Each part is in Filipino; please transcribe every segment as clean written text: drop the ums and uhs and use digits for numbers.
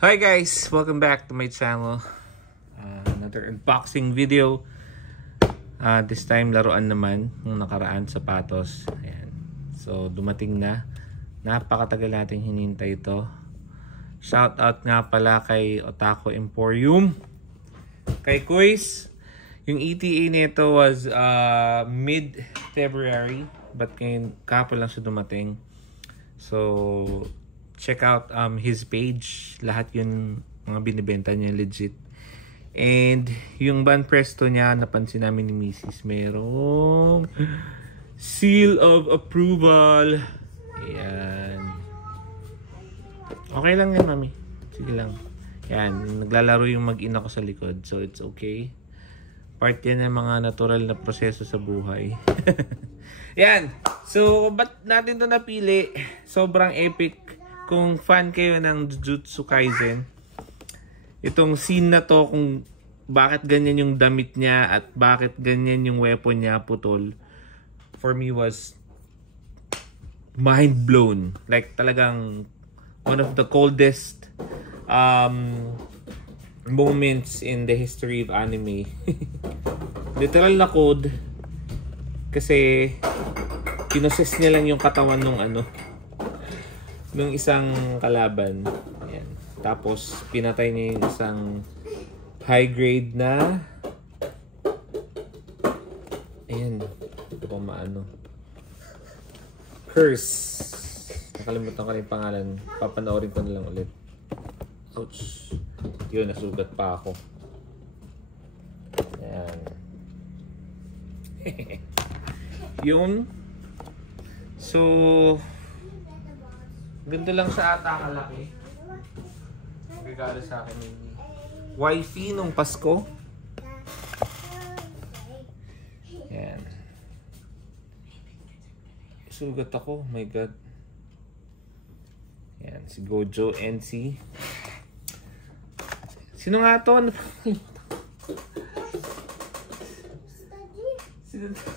Hi guys! Welcome back to my channel. Another unboxing video. This time laruan naman. Yung nakaraan sapatos. Ayan. So dumating na. Napakatagal natin hinintay ito. Shout out nga pala kay Otaku Emporium. Kay Kuis. Yung ETA nito was mid-February. But ngayon kahapon lang siya dumating. So check out his page. Lahat yun mga binibenta niya legit. And yung Ban Presto niya, napansin namin ni Mrs. Merong seal of approval. Ayan. Okay lang yan, mami. Sige lang. Ayan. Naglalaro yung mag-ina ko sa likod. So it's okay. Part yan ng mga natural na proseso sa buhay. Ayan. So ba't natin ito napili? Sobrang epic. Kung fan kayo ng Jujutsu Kaisen, itong scene na to, kung bakit ganyan yung damit niya at bakit ganyan yung weapon niya putol, for me was mind blown. Like talagang one of the coldest moments in the history of anime. Literal na cold kasi kinoses niya lang yung katawan nung nung isang kalaban. Ayan. Tapos pinatay niya yung isang high grade na ayan, ito pa maano, curse. Nakalimutan ko na yung pangalan. Papanoorin ko na lang ulit. Ouch. Yun, nasugat pa ako. Ayan. Yun. So ganito lang siya ata kalaki. Regalo sa akin yung wifey nung Pasko. Yan. Sugat ako. My God. Yan. Si Gojo NC. Sino nga to?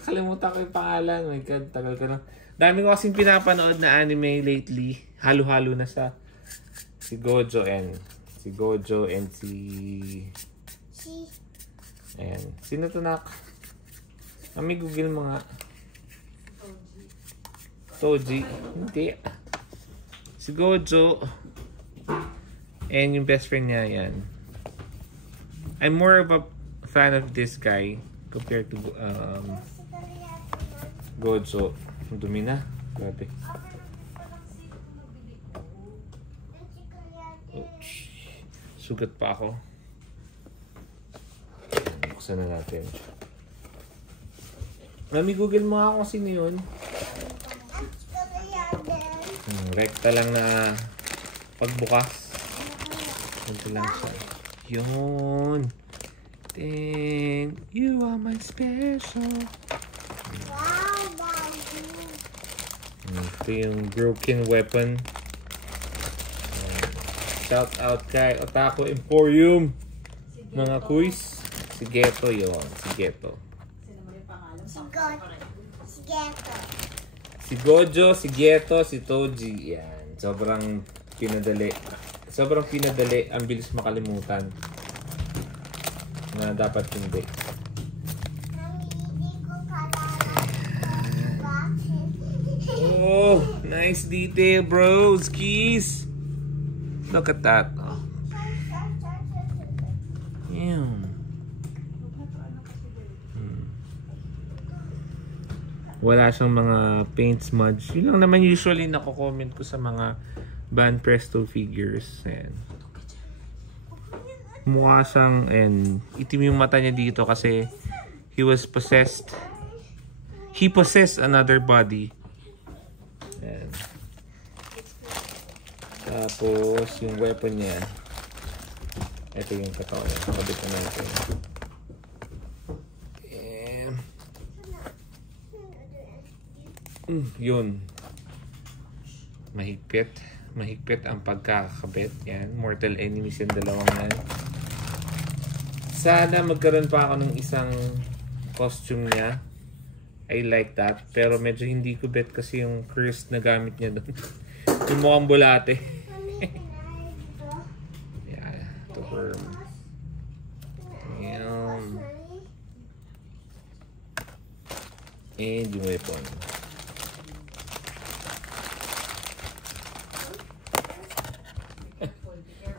Kalimutan ko yung pangalan. My God. Tagal ko na. Dami ko kasing pinapanood na anime lately. Halo-halo na sa si Gojo and ayan. Sino to, nak? Mami, google mo nga. Toji. Hindi. Si Gojo and yung best friend niya, yan. I'm more of a fan of this guy compared to Gojo. Ang dumi na. Grabe. Oops. Sugat pa ako. Buksan na natin. Mami, google mo ako sino yun. Rekta lang na pagbukas. Ito lang siya. Yun. Then, you are my special. Ito yung broken weapon. Shout out kay Otaku Emporium. Mga kuis. Si Geto yun. Si Geto. Si Gojo, si Geto, si Toji. Yan. Sobrang pinadali. Sobrang pinadali. Ang bilis makalimutan. Na dapat hindi. Oh, nice detail, bros. Keys. Look at that. Oh. Wala siyang mga paint smudge. Yun lang naman usually nako-comment ko sa mga Ban Presto figures. Ayan. Mukha siyang, and itim yung mata niya dito kasi he was possessed. He possessed another body. Ayan. Tapos yung weapon niya, ito yung katawan niya. Kabit na natin. Yun. Mahigpit. Mahigpit ang pagkakabit. Yan. Mortal enemies yung dalawang yan. Sana magkaroon pa ako ng isang costume niya. I like that. Pero medyo hindi ko bet kasi yung curse na gamit niya doon. Yung mukhang bulate. And yung weapon.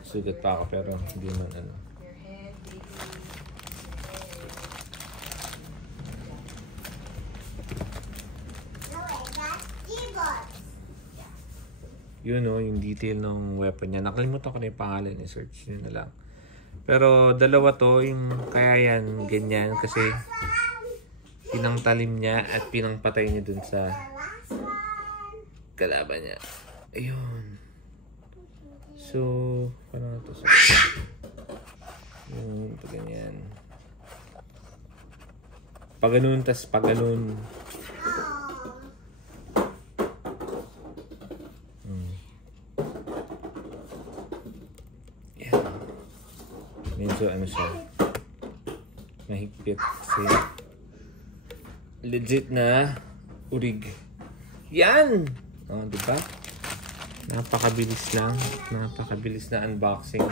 Sugat pa ako pero hindi man ano. Yun o, yung detail ng weapon niya. Nakalimutan ko na yung pangalan, i-search nyo na lang. Pero dalawa to, yung kaya yan, ganyan, kasi pinangtalim niya at pinangpatay niya dun sa kalaban niya. Ayun. So, parang ito sa yung ito ganyan. Paganon, tas paganon. Medyo ano siya, mahigpit kasi legit na urig. Yan! Oh, diba? Napakabilis lang. Napakabilis na unboxing.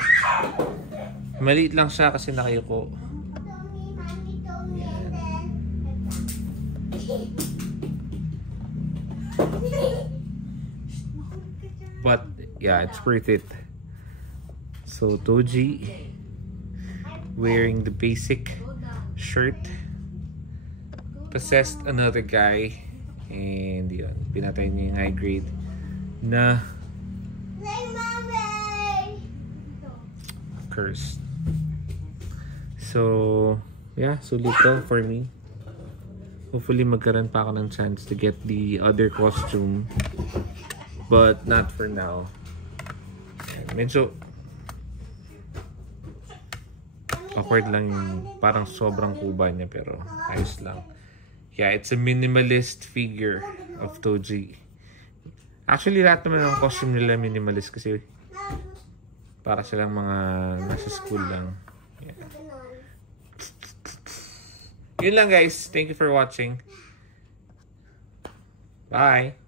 Maliit lang siya kasi nakayuko. Yan. But, yeah, it's worth it. So, Toji wearing the basic shirt possessed another guy and yun, pinatay niya yung high grade na cursed. So yeah, sulit to for me. Hopefully magkaroon pa ako ng chance to get the other costume, but not for now. Medyo awkward lang yung parang sobrang kuba niya pero ayos lang. Yeah, it's a minimalist figure of Toji. Actually, lahat naman ng costume nila minimalist kasi para silang mga nasa school lang. Yeah. Yun lang guys. Thank you for watching. Bye!